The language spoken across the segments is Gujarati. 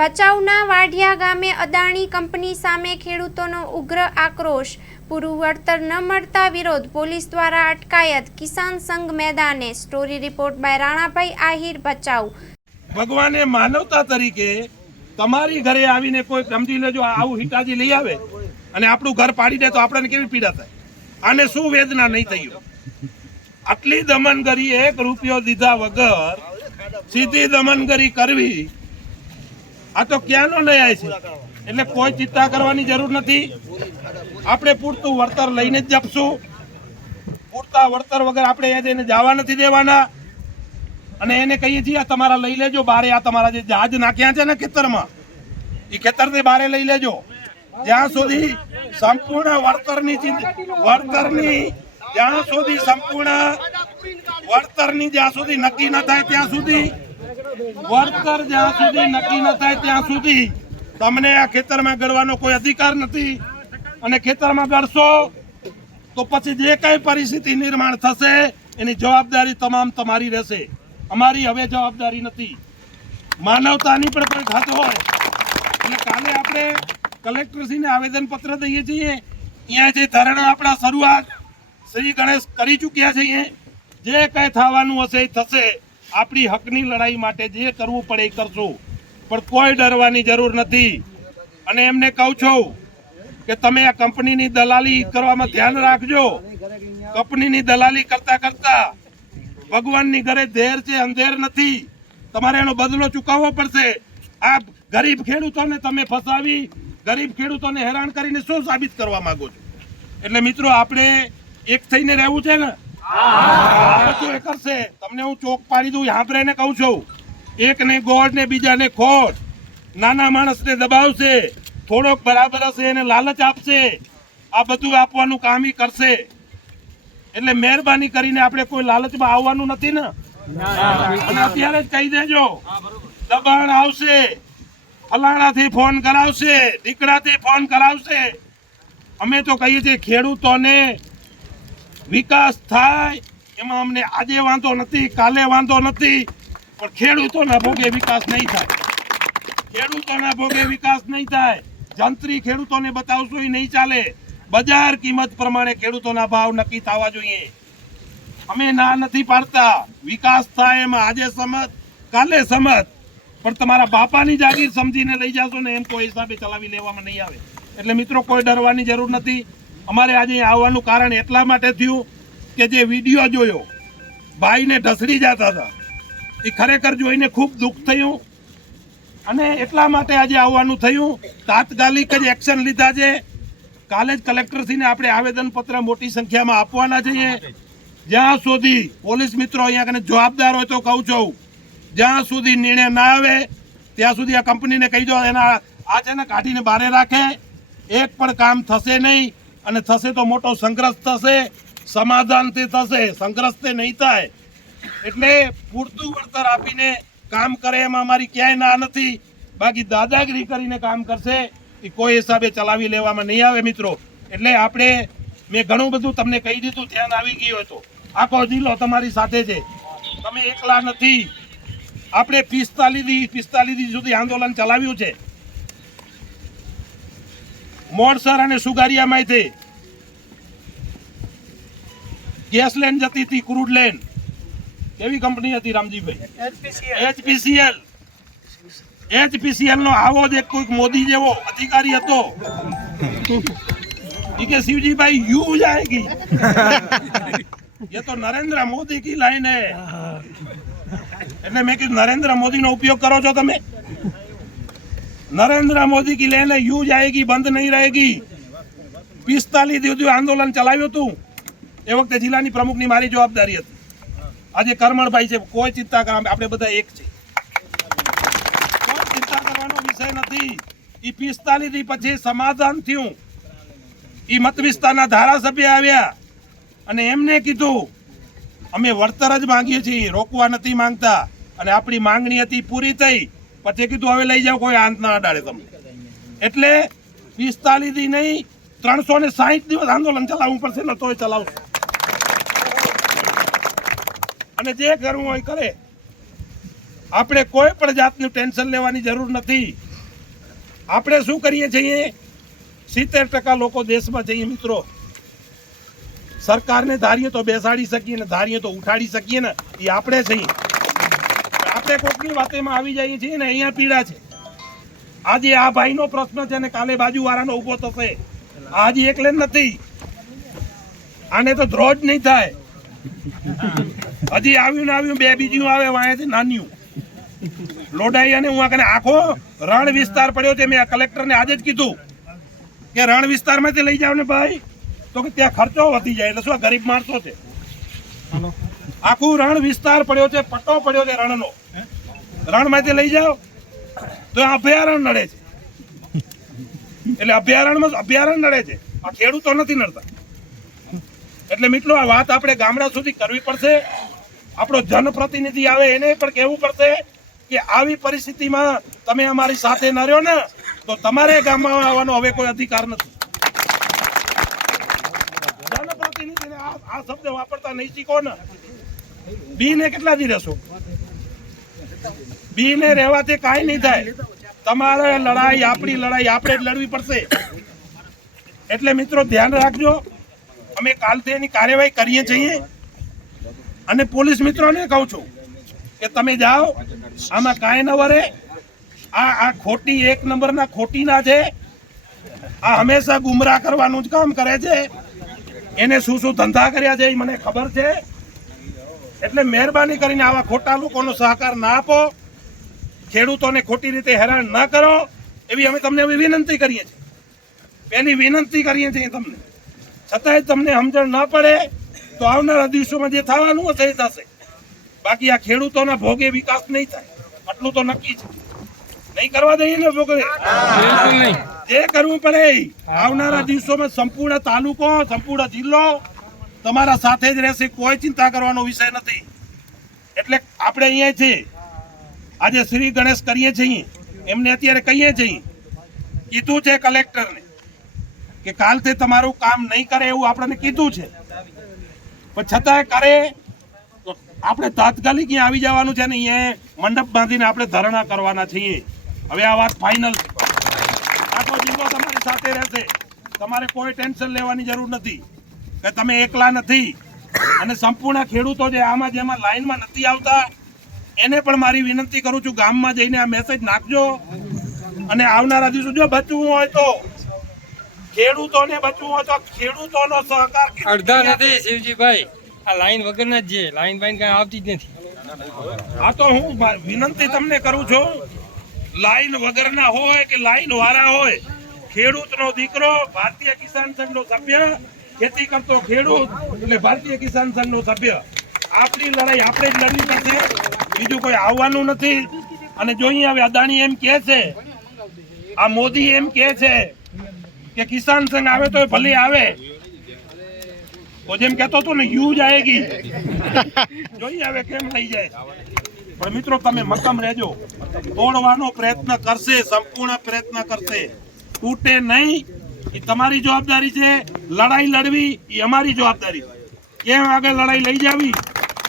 ભચાઉના વાઢિયા ગામે અદાણી કંપની સામે ખેડૂતોનો ઉગ્ર આક્રોશ. પૂરું વળતર ન મળતા વિરોધ પોલીસ દ્વારા અટકાયત કિસાન સંઘ મેદાને. Story report by Ranabhai Ahir, Bhachau. ભગવાને માનવતા તરીકે તમારી ઘરે આવીને કોઈ સમજી લેજો આવું હિતાજી લઈ આવે અને આપણું ઘર પાડી દે તો આપણને કેવી પીડા થાય? આને શું વેદના નહીં થયું આટલી દમનગરી એક રૂપિયો દીધા વગર સીધી દમનગરી કરવી આ તો ક્યાંનો ન્યાય છે? એટલે કોઈ ચિંતા કરવાની જરૂર નથી. આપણે પૂરતું વળતર લઈને જ જપશું. પૂરતા વળતર વગર આપણે જઈને જવા નથી દેવાના. અને એને કહીએ છીએ તમારા લઈ લેજો, બારે આ તમારા જે જહાજ નાખ્યા છે ને ખેતરમાં એ ખેતરથી બારે લઈ લેજો. જ્યાં સુધી સંપૂર્ણ વળતરની વળતરની, જ્યાં સુધી સંપૂર્ણ વળતરની જ્યાં સુધી નક્કી ન થાય ત્યાં સુધી વળતર જ્યાં સુધી નક્કી ન થાય ત્યાં સુધી તમને આ ખેતરમાં ગળવાનો કોઈ અધિકાર નથી. અને ખેતરમાં ગળશો, તો પછી જે કઈ પરિસ્થિતિ નિર્માણ થશે, એની જવાબદારી તમામ તમારી રહેશે. અમારી હવે જવાબદારી નથી. માનવતાની પણ કોઈ ખાતો હોય. એટલે કાલે આપણે કલેક્ટરશ્રીને આવેદન પત્ર દઈએ છીએ. અહીંયા જે ધરણા આપણા શરૂઆત શ્રી ગણેશ કરી ચૂક્યા છે અહીંયા. જે કઈ થવાનું હશે એ થશે. આપણી હકની લડાઈ માટે જે કરવું પડે એ કરશું પણ કોઈ ડરવાની જરૂર નથી. અને એમને કહું છું કે તમે આ કંપનીની દલાલી કરવામાં ધ્યાન રાખજો. કંપનીની દલાલી કરતા કરતા ભગવાનની ઘરે ધેર છે, અંધેર નથી. તમારે એનો બદલો ચૂકવવો પડશે. આ ગરીબ ખેડૂતોને તમે ફસાવી, ગરીબ ખેડૂતોને હેરાન કરીને શું સાબિત કરવા માંગો છો? એટલે મિત્રો, આપણે એક થઈને રહેવું છે ને? બધું કરશે. તમને હું ચોક પાડી દઉં સાંભળે ને કહું છું. એકને ગોળ ને બીજાને ખોટ. નાના માણસને દબાવશે. થોડોક બરાબર હશે, એને લાલચ આપશે. આ બધું આપવાનું કામ ઈ કરશે. એટલે મહેરબાની કરીને આપણે કોઈ લાલચમાં આવવાનું નથી ને? અને અત્યારે જ કહી દેજો. દબાણ આવશે. ફલાણાથી ફોન કરાવશે. દીકરાથી ફોન કરાવશે. અમે તો કહીએ છીએ, ખેડૂતોને વિકાસ થાય, એમાં અમને આજે વાંધો નથી, કાલે વાંધો નથી, પણ ખેડૂતોના ભોગે વિકાસ નહીં થાય. ખેડૂતોના ભોગે વિકાસ નહીં થાય. જંત્રી ખેડૂતોને બતાવશો એ નહીં ચાલે. બજાર કિંમત પ્રમાણે ખેડૂતોના ભાવ નક્કી થવા જોઈએ. અમે ના નથી પાડતા. વિકાસ થાય એમાં આજે સમજ કાલે સમજ પણ તમારા બાપાની જાગીર સમજીને લઈ જાશો ને એમ કોઈ હિસાબે ચલાવી લેવામાં નહીં આવે. એટલે મિત્રો, કોઈ ડરવાની જરૂર નથી. અમારે આજે આવવાનું કારણ એટલા માટે થયું કે જે વીડિયો જોયો, ભાઈને ઢસડી જતા હતા. એ ખરેખર જોઈને ખૂબ દુઃખ થયું. અને એટલા માટે આજે આવવાનું થયું. તાત્કાલિક જ એક્શન લીધા છે. કાલે જ કલેક્ટરશ્રીને આપણે આવેદનપત્ર મોટી સંખ્યામાં આપવાના છીએ. જ્યાં સુધી પોલીસ મિત્રો અહીંયા કને જવાબદાર હોય તો કહું છું. જ્યાં સુધી નિર્ણય ના આવે, ત્યાં સુધી આ કંપનીને કહી દો, એના આ છે ને કાઢીને બારે રાખે. એક પણ કામ થશે નહીં. અને થશે તો મોટો સંઘર્ષ થશે, સમાધાનથી થશે સંઘર્ષ તે નહીં થાય. એટલે પૂરતું વળતર આપીને કામ કરે એમાં અમારી ક્યાંય ના નથી. બાકી દાદાગીરી કરીને કામ કરશે એ કોઈ હિસાબે ચલાવી લેવામાં નહીં આવે મિત્રો. એટલે આપણે મેં ઘણું બધું તમને કહી દીધું, ધ્યાન આવી ગયું હતું. આખો જિલ્લો તમારી સાથે છે. તમે એકલા નથી. આપણે પિસ્તાલીસ પિસ્તાલીસ સુધી આંદોલન ચલાવ્યું છે. મોડસર અને સુગારિયામાંથી ગેસ લેન જતી હતી ક્રૂડ લેન. કેવી કંપની હતી રામજીભાઈ? એચપીસીએલ. એચપીસીએલ. નો આવો જ એક કોઈક મોદી જેવો અધિકારી હતો. કે શિવજીભાઈ યુ જાયગી એ તો નરેન્દ્ર મોદી કી લાઈન હે. એટલે મેં કીધું નરેન્દ્ર મોદી નો ઉપયોગ કરો છો તમે? નરેન્દ્ર મોદી की लेन है યુ जाएगी બંધ નહીં रहेगी પિસ્તાલીસ દિવસ આંદોલન ચલાવ્યું હતું એ વખતે જિલ્લાની પ્રમુખની મારી જવાબદારી હતી આજે કરમણભાઈ છે કોઈ ચિંતા કરા આપણે બધા એક છે કોઈ ચિંતા કરવાનો વિષય નથી ઈ પિસ્તાલીસ દી પછી સમાધાન થયું ઈ મત વિસ્તારના ધારાસભ્ય આવ્યા અને એમને કીધું અમે વળતર જ માંગીએ છીએ રોકવા નથી માંગતા અને આપણી માંગણી હતી પૂરી થઈ પછી કીધું, હવે લઈ જાઓ, કોઈ આંત ના અડાડે તમને. એટલે પિસ્તાલીસ દી નહીં, ત્રણસો ને સાહીઠ દિવસ આંદોલન ચલાવવું પડશે, ને તોય ચલાવશું. અને જે કરવું હોય કરે, આપણે કોઈ પણ જાતનું ટેન્શન લેવાની જરૂર નથી. આપણે શું કરીએ છીએ? સિત્તેર ટકા લોકો દેશમાં જઈએ મિત્રો. સરકારને ધારીએ તો બેસાડી શકીએ ને ધારીએ તો ઉઠાડી શકીએ ને, એ આપણે છીએ. આપણે કોકની વાતેમાં આવી જઈએ છીએ ને અહીંયા પીડા છે. આજે આ ભાઈનો પ્રશ્ન છે ને કાલે બાજુવાળાનો ઊભો થશે આજે એકલે નથી. આને તો ધ્રોજ નહીં થાય. હજી આવ્યું ને આવ્યું, બે બીજું આવે વાંચે નાન્યું. લોડાઈ અને હું આગળ આખો રણ વિસ્તાર પડ્યો છે, મેં કલેક્ટરને આજે જ કીધું કે રણ વિસ્તારમાંથી લઈ જાવ ને ભાઈ. તો કે ત્યાં ખર્ચો વધી જાય, એટલે શું ગરીબ માણસો છે? આખું રણ વિસ્તાર પડ્યો છે, પટ્ટો પડ્યો છે રણનો. રણમાંથી લઈ જાઓ, તો અભયારણ નડે છે. એટલે અભયારણ્યમાં અભયારણ્ય નડે છે. આ ખેડૂતો નથી નડતા. એટલે મિત્રો, આ વાત આપણે ગામડા સુધી કરવી પડશે. આપણો જનપ્રતિનિધિ આવે એને પણ કહેવું પડશે કે આવી પરિસ્થિતિમાં તમે અમારી સાથે ન રહ્યો ને, તો તમારે ગામમાં આવવાનો હવે કોઈ અધિકાર નથી. જનપ્રતિનિધિને આ શબ્દ વાપરતા નહીં શીખો ને. બી ને કેટલા દી રહેશો? બી ને રહેવાથી કાંઈ નહીં થાય. તમારે લડાઈ, આપણી લડાઈ, આપણે જ લડવી પડશે. એટલે મિત્રો, ધ્યાન રાખજો. અમે કાલથી એની કાર્યવાહી કરીએ છીએ. અને પોલીસ મિત્રોને કહું છું કે તમે જાઓ, આમાં કાંઈ ન વરે. આ આ ખોટી એક નંબરના ખોટીના છે. આ હંમેશા ગુમરાહ કરવાનું જ કામ કરે છે. એને શું શું ધંધા કર્યા છે એ મને ખબર છે. એટલે મહેરબાની કરીને આવા ખોટા લોકોનો સહકાર ના આપો. ખેડૂતોને ખોટી રીતે હેરાન ન કરો. એવી અમે તમને હવે વિનંતી કરીએ છીએ. પહેલી વિનંતી કરીએ છીએ તમને. છતાંય તમને સમજણ ન પડે તો આવનારા દિવસોમાં જે થવાનું હશે એ થશે. બાકી આ ખેડૂતોના ભોગે વિકાસ નહીં થાય. આટલું તો નક્કી છે. નહીં કરવા દઈએ ને ભોગે? જે કરવું પડે આવનારા દિવસોમાં સંપૂર્ણ તાલુકો સંપૂર્ણ જિલ્લો તમારા સાથે જ રહેશે, કોઈ ચિંતા કરવાનો વિષય નથી. એટલે આપણે અહીંયા છીએ આજે શ્રી ગણેશ કરીએ છીએ એમને અત્યારે કહીએ છીએ કીધું છે કલેક્ટરને કે કાલથી તમારું કામ નહીં કરે એવું આપણને કીધું છે. પણ છતાંય કરે, તો આપણે તાત્કાલિક અહીંયા આવી જવાનું છે ને અહીંયા મંડપ બાંધીને આપણે ધરણા કરવાના છીએ. હવે આ વાત ફાઇનલ આખો જિલ્લો તમારી સાથે રહેશે. તમારે કોઈ ટેન્શન લેવાની જરૂર નથી. કે તમે એકલા નથી. અને સંપૂર્ણ ખેડૂતો જે આમાં જેમાં લાઈનમાં નથી આવતા એને પણ મારી વિનંતી કરું છું ગામમાં જઈને આ મેસેજ નાખજો. અને આવનારા દિવસો જો બચવું હોય તો ખેડૂતોને બચવું હોય તો ખેડૂતોનો સહકાર અડધા નથી શિવજીભાઈ. આ લાઈન વગરના જ છે. લાઈન બાઈન કઈ આવતી જ નથી. આ તો હું વિનંતી તમને કરું છું. લાઈન વગરના હોય કે લાઈન વાળા હોય ખેડૂતનો દીકરો ભારતીય કિસાન સંઘનો સભ્ય ખેતી કરતો ખેડૂત એટલે ભારતીય કિસાન સંઘનો સભ્ય. આપણી લડાઈ આપણે જ લડવી પડશે. બીજું કોઈ આવવાનું નથી. અને જો હવે અદાણી એમ કહે છે, આ મોદી એમ કહે છે કે કિસાન સંઘ આવે તો ભલે આવે. તો જેમ કહેતો હતો ને, યુ જ આવેગી જોઈએ હવે કેમ લઈ જાય. પણ મિત્રો, તમે મક્કમ રહેજો. તોડવાનો પ્રયત્ન કરશે, સંપૂર્ણ પ્રયત્ન કરશે. તૂટે નહીં. એ તમારી જવાબદારી છે. લડાઈ લડવી એ અમારી જવાબદારી છે. કેમ આગળ લડાઈ લઈ જાવી?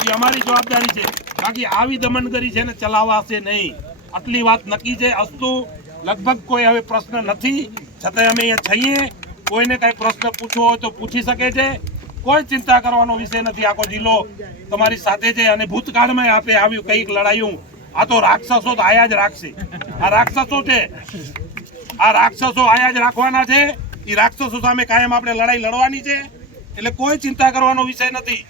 એ અમારી જવાબદારી છે. બાકી આવી દમનગરી છે ને ચલાવાશે નહીં. આટલી વાત નક્કી છે. અસ્તુ, લગભગ કોઈ હવે પ્રશ્ન નથી. છતાંય અમે અહીંયા છીએ. કોઈને કાંઈ પ્રશ્ન પૂછવો હોય તો પૂછી શકે છે. કોઈ ચિંતા કરવાનો વિષય નથી. આખો જિલ્લો તમારી સાથે છે અને ભૂતકાળમાં આપે આવ્યું કંઈક લડાયું. આ તો રાક્ષસો તો આયા જ રાખશે. આ રાક્ષસો છે. આ રાક્ષસો આયા જ રાખવાના છે. એ રાક્ષસો સામે કાયમ આપણે લડાઈ લડવાની છે. એટલે કોઈ ચિંતા કરવાનો વિષય નથી.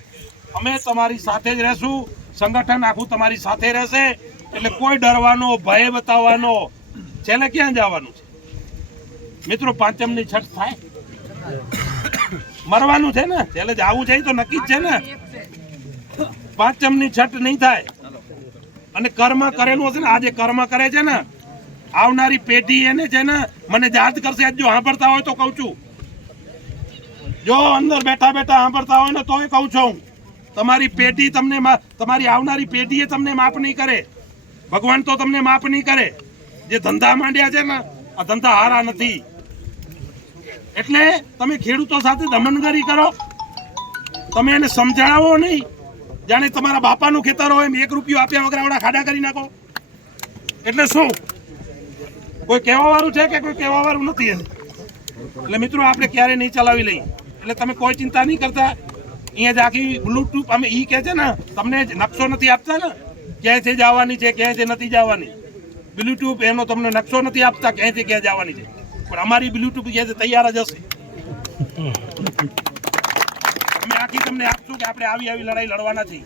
અમે તમારી સાથે જ રહેશું. સંગઠન આખું તમારી સાથે રહેશે. એટલે કોઈ ડરવાનો, ભય બતાવવાનો, છેલ્લે ક્યાં જવાનું છે? મિત્રો, પાંચમની છઠ થાય. મરવાનું છે ને? છેલ્લે છે ઈ તો નક્કી જ છે ને? પાંચમની છઠ નહીં થાય. અને કર્મ કરેલું હશે ને? આજે કર્મ કરે છે ને? આવનારી પેઢી એને છે ને મને યાદ કરશે જો સાંભળતા હોય તો કહું છું. જો અંદર બેઠા બેઠા સાંભળતા હોય ને તોય કહું છું. તમારી પેઢી તમને તમારી આવનારી પેઢીએ તમને માફ નહીં કરે. ભગવાન તો તમને માફ નહીં કરે. જે ધંધા માંડ્યા છે ને, આ ધંધા હારા નથી. એટલે તમે ખેડૂતો સાથે દમનગરી કરો. તમે એને સમજાવો નહીં. જાણે તમારા બાપાનું ખેતર હોય એમ એક રૂપિયો આપ્યા વગર આવડા ખાડા કરી નાખો. એટલે શું? કોઈ કહેવા વાળું છે કે કોઈ કહેવા વાળું નથી એને એટલે મિત્રો, આપણે ક્યારેય નહીં ચલાવી લઈએ. એટલે તમે કોઈ ચિંતા નહીં કરતા. અહીંયા જ આખી બ્લૂટૂથ અમે એ કહે છે ને, તમને નકશો નથી આપતા ને? ક્યાંયથી જવાની છે ક્યાં છે નથી જવાની. બ્લૂટૂથ એનો તમને નકશો નથી આપતા ક્યાંયથી ક્યાં જવાની છે. પણ અમારી બ્લુટૂથ કહે છે, તૈયાર જ હશે. અમે આખી તમને આપશું કે આપણે આવી આવી લડાઈ લડવાના છીએ.